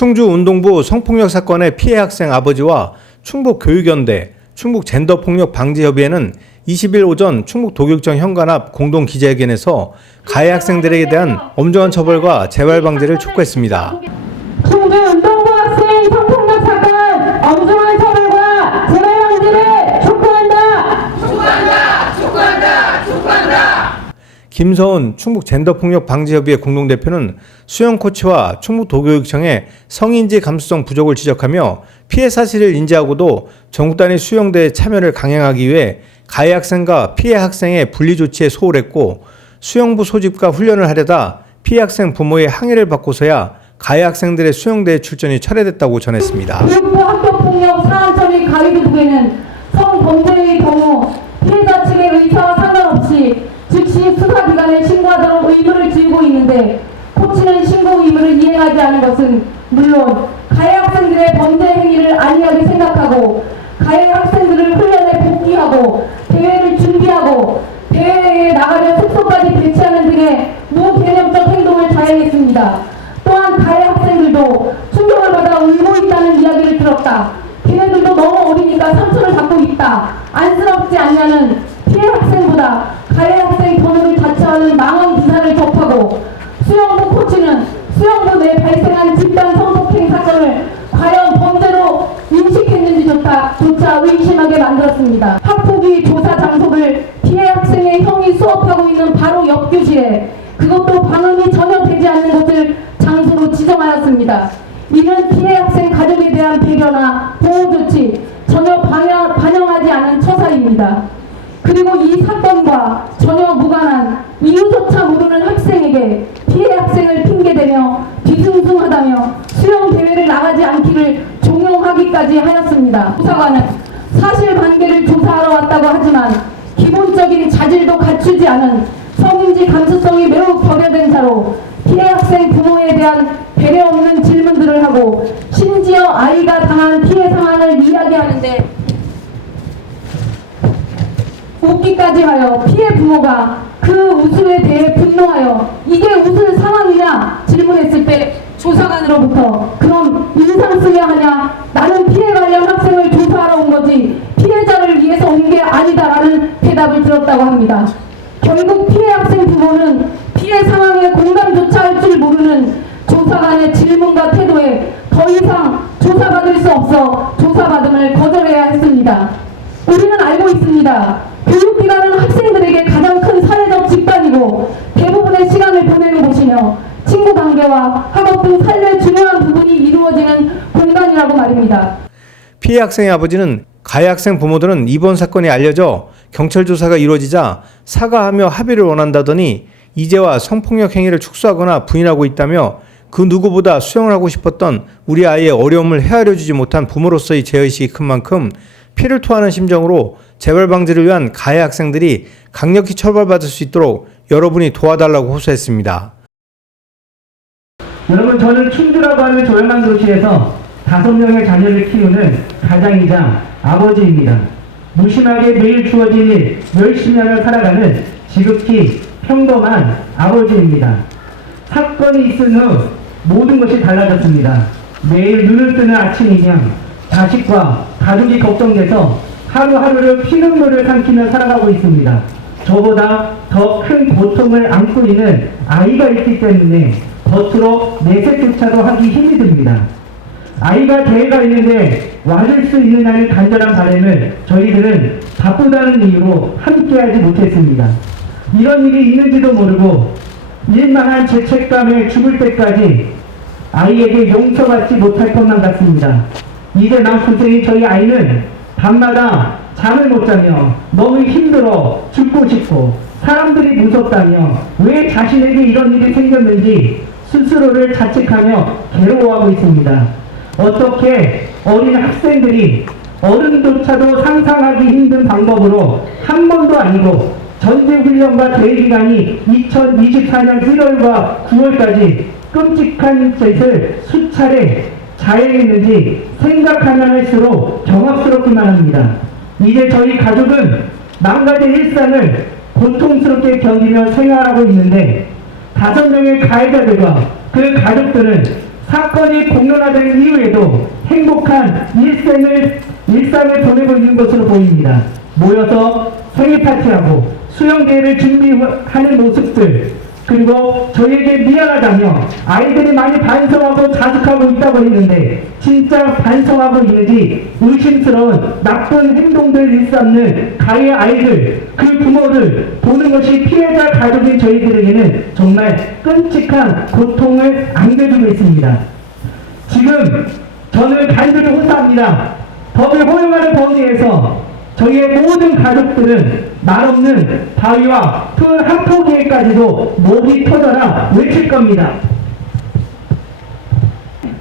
충주운동부 성폭력 사건의 피해 학생 아버지와 충북교육연대, 충북젠더폭력방지협의회는 20일 오전 충북도교육청 현관 앞 공동 기자회견에서 가해 학생들에 대한 엄정한 처벌과 재발 방지를 촉구했습니다. 충주운동부 학생 성폭력 사건 엄정한 처벌과 재발 방지를 촉구한다. 촉구한다. 김서은 충북젠더폭력방지협의회 공동대표는 수영코치와 충북도교육청의 성인지 감수성 부족을 지적하며 피해 사실을 인지하고도 전국 단위 수영대회 참여를 강행하기 위해 가해 학생과 피해 학생의 분리 조치에 소홀했고 수영부 소집과 훈련을 하려다 피해 학생 부모의 항의를 받고서야 가해 학생들의 수영대회 출전이 철회됐다고 전했습니다. 교육부 학교폭력 사안처리 가이드북에는 성범죄의 경우 피해자 측의 의사와 상관없이 즉시 수사기관에 신고하도록 의무를 지우고 있는데 코치는 신고 의무를 이행하지 않은 것은 물론 가해 학생들의 범죄 행위를 안이하게 생각하고 가해 학생들을 훈련에 복귀하고 대회를 준비하고 대회에 나가려 숙소까지 배치하는 등의 무개념적 행동을 자행했습니다. 또한 가해 학생들도 충격을 받아 울고 있다는 이야기를 들었다. 걔네들도 너무 어리니까 상처를 받고 있다. 안쓰럽지 않냐는 피해 학생보다 가해 학생 번호를 자처하는 망언 기사를 접하고 수영부 코치는 수영부 내 발생한 집단 성폭행 사건을 과연 범죄로 인식했는지조차 의심하게 만들었습니다. 학폭위 조사 장소를 피해 학생의 형이 수업하고 있는 바로 옆 교실에 그것도 방음이 전혀 되지 않는 곳을 장소로 지정하였습니다. 이는 피해 학생 가족에 대한 배려나 보호 조치 전혀 반영하지 않은 처사입니다. 그리고 이 사건과 전혀 무관한 이유조차 모르는 학생에게 피해 학생을 핑계대며 뒤숭숭하다며 수영 대회를 나가지 않기를 종용하기까지 하였습니다. 조사관은 사실관계를 조사하러 왔다고 하지만 기본적인 자질도 갖추지 않은 성인지 감수성이 매우 결여된 자로 피해 학생 부모에 대한 배려 없는 질문들을 하고 심지어 아이가 당한 피해 상황을 이야기하는데 웃기까지 하여 피해 부모가 그 웃음에 대해 분노하여 이게 웃을 상황이냐 질문했을 때 조사관으로부터 그럼 인상 쓰려 하냐, 나는 피해 관련 학생을 조사하러 온 거지 피해자를 위해서 온 게 아니다라는 대답을 들었다고 합니다. 결국 피해 학생 부모는 피해 상황에 공감조차 할 줄 모르는 조사관의 질문과 태도에 더 이상 조사받을 수 없어 조사받음을 거절해야 했습니다. 우리는 알고 있습니다. 교육기관은 학생들에게 가장 큰 사회적 집단이고 대부분의 시간을 보내는 곳이며 친구 관계와 학업 등 삶의 중요한 부분이 이루어지는 공간이라고 말입니다. 피해 학생의 아버지는 가해 학생 부모들은 이번 사건이 알려져 경찰 조사가 이루어지자 사과하며 합의를 원한다더니 이제와 성폭력 행위를 축소하거나 부인하고 있다며 그 누구보다 수영을 하고 싶었던 우리 아이의 어려움을 헤아려주지 못한 부모로서의 죄의식이 큰 만큼 피를 토하는 심정으로 재발 방지를 위한 가해 학생들이 강력히 처벌받을 수 있도록 여러분이 도와달라고 호소했습니다. 여러분, 저는 충주라고 하는 조용한 도시에서 5명의 자녀를 키우는 가장이자 아버지입니다. 무심하게 매일 주어진 일 열심히 하며 살아가는 지극히 평범한 아버지입니다. 사건이 있은 후 모든 것이 달라졌습니다. 매일 눈을 뜨는 아침이면 자식과 가족이 걱정돼서 하루하루를 피눈물을 삼키며 살아가고 있습니다. 저보다 더 큰 고통을 안고 있는 아이가 있기 때문에 겉으로 내색조차도 하기 힘이 듭니다. 아이가 대회가 있는데 와줄 수 있느냐는 간절한 바람을 저희들은 바쁘다는 이유로 함께하지 못했습니다. 이런 일이 있는지도 모르고 일만한 죄책감에 죽을 때까지 아이에게 용서받지 못할 것만 같습니다. 이제 남고생인 저희 아이는 밤마다 잠을 못 자며 너무 힘들어 죽고 싶고 사람들이 무섭다며 왜 자신에게 이런 일이 생겼는지 스스로를 자책하며 괴로워하고 있습니다. 어떻게 어린 학생들이 어른조차도 상상하기 힘든 방법으로 한 번도 아니고 전제훈련과 대회기간이 2024년 1월과 9월까지 끔찍한 짓을 수차례 자행했는지 생각하면 할수록 경악스럽기만 합니다. 이제 저희 가족은 망가진 일상을 고통스럽게 견디며 생활하고 있는데 5명의 가해자들과 그 가족들은 사건이 공론화된 이후에도 행복한 일상을 보내고 있는 것으로 보입니다. 모여서 생일 파티하고 수영대회를 준비하는 모습들, 그리고 저희에게 미안하다며 아이들이 많이 반성하고 자숙하고 있다고 했는데 진짜 반성하고 있는지 의심스러운 나쁜 행동들 일삼는 가해 아이들, 그 부모를 보는 것이 피해자 가족인 저희들에게는 정말 끔찍한 고통을 안겨주고 있습니다. 지금 저는 간절히 호소합니다. 법을 허용하는 범위에서 저희의 모든 가족들은 말없는 바위와 풀 한 포기에까지도 목이 터져라 외칠 겁니다.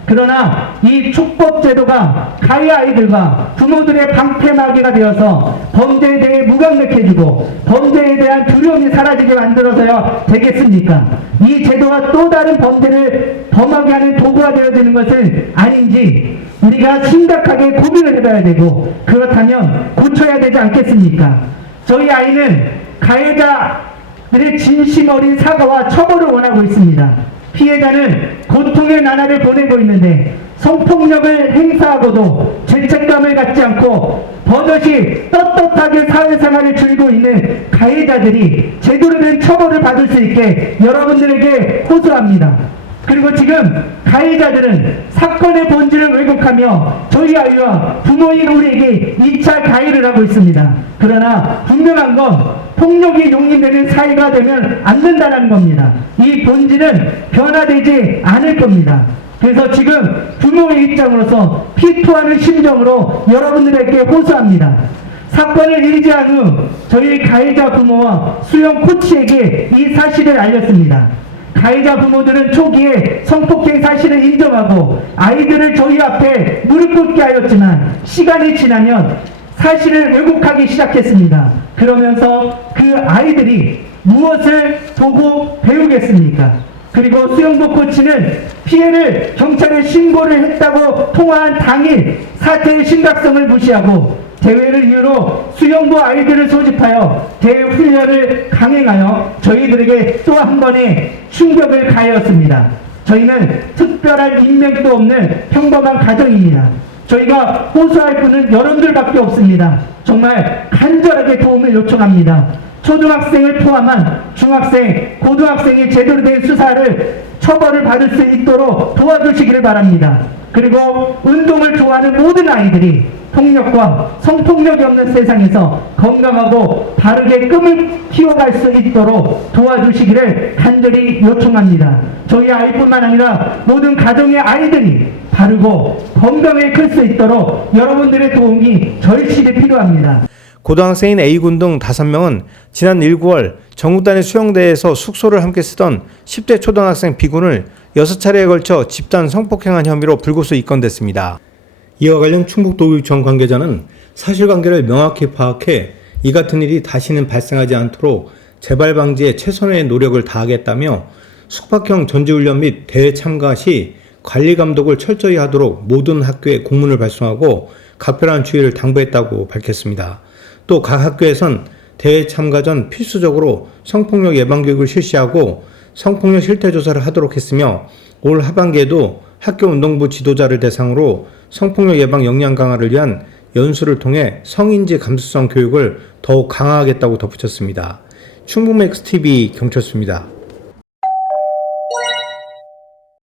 그러나 이 축법제도가 가해 아이들과 부모들의 방패막이가 되어서 범죄에 대해 무감각해지고 범죄에 대한 두려움이 사라지게 만들어서야 되겠습니까? 이 제도가 또 다른 범죄를 범하게 하는 도구가 되어지는 것은 아닌지 우리가 심각하게 고민을 해봐야 되고, 그렇다면 고쳐야 되지 않겠습니까? 저희 아이는 가해자들의 진심 어린 사과와 처벌을 원하고 있습니다. 피해자는 고통의 나날을 보내고 있는데 성폭력을 행사하고도 죄책감을 갖지 않고 버젓이 떳떳하게 사회생활을 즐기고 있는 가해자들이 제대로 된 처벌을 받을 수 있게 여러분들에게 호소합니다. 그리고 지금 가해자들은 사건의 본질을 왜곡하며 저희 아이와 부모인 우리에게 2차 가해를 하고 있습니다. 그러나 분명한 건 폭력이 용인되는 사회가 되면 안 된다는 겁니다. 이 본질은 변화되지 않을 겁니다. 그래서 지금 부모의 입장으로서 피토하는 심정으로 여러분들에게 호소합니다. 사건을 인지한 후 저희 가해자 부모와 수영 코치에게 이 사실을 알렸습니다. 가해자 부모들은 초기에 성폭행 사실을 인정하고 아이들을 저희 앞에 무릎 꿇게 하였지만 시간이 지나면 사실을 왜곡하기 시작했습니다. 그러면서 그 아이들이 무엇을 보고 배우겠습니까? 그리고 수영복 코치는 피해를 경찰에 신고를 했다고 통화한 당일 사태의 심각성을 무시하고 대회를 이유로 수영부 아이들을 소집하여 대회 훈련을 강행하여 저희들에게 또 한 번의 충격을 가하였습니다. 저희는 특별한 인맥도 없는 평범한 가정입니다. 저희가 호소할 분은 여러분들밖에 없습니다. 정말 간절하게 도움을 요청합니다. 초등학생을 포함한 중학생, 고등학생이 제대로 된 수사를 처벌을 받을 수 있도록 도와주시기를 바랍니다. 그리고 운동을 좋아하는 모든 아이들이 폭력과 성폭력이 없는 세상에서 건강하고 바르게 꿈을 키워갈 수 있도록 도와주시기를 간절히 요청합니다. 저희 아이뿐만 아니라 모든 가정의 아이들이 바르고 건강하게 클 수 있도록 여러분들의 도움이 절실히 필요합니다. 고등학생인 A군 등 5명은 지난 1, 9월 전국단위 수영대회에서 숙소를 함께 쓰던 10대 초등학생 B군을 6차례에 걸쳐 집단 성폭행한 혐의로 불구속 입건됐습니다. 이와 관련 충북도교육청 관계자는 사실관계를 명확히 파악해 이 같은 일이 다시는 발생하지 않도록 재발 방지에 최선의 노력을 다하겠다며 숙박형 전지훈련 및 대회 참가 시 관리 감독을 철저히 하도록 모든 학교에 공문을 발송하고 각별한 주의를 당부했다고 밝혔습니다. 또 각 학교에선 대회 참가 전 필수적으로 성폭력 예방 교육을 실시하고 성폭력 실태 조사를 하도록 했으며 올 하반기에도 학교 운동부 지도자를 대상으로 성폭력 예방 역량 강화를 위한 연수를 통해 성인지 감수성 교육을 더욱 강화하겠다고 덧붙였습니다. 충북맥스TV 경철수입니다.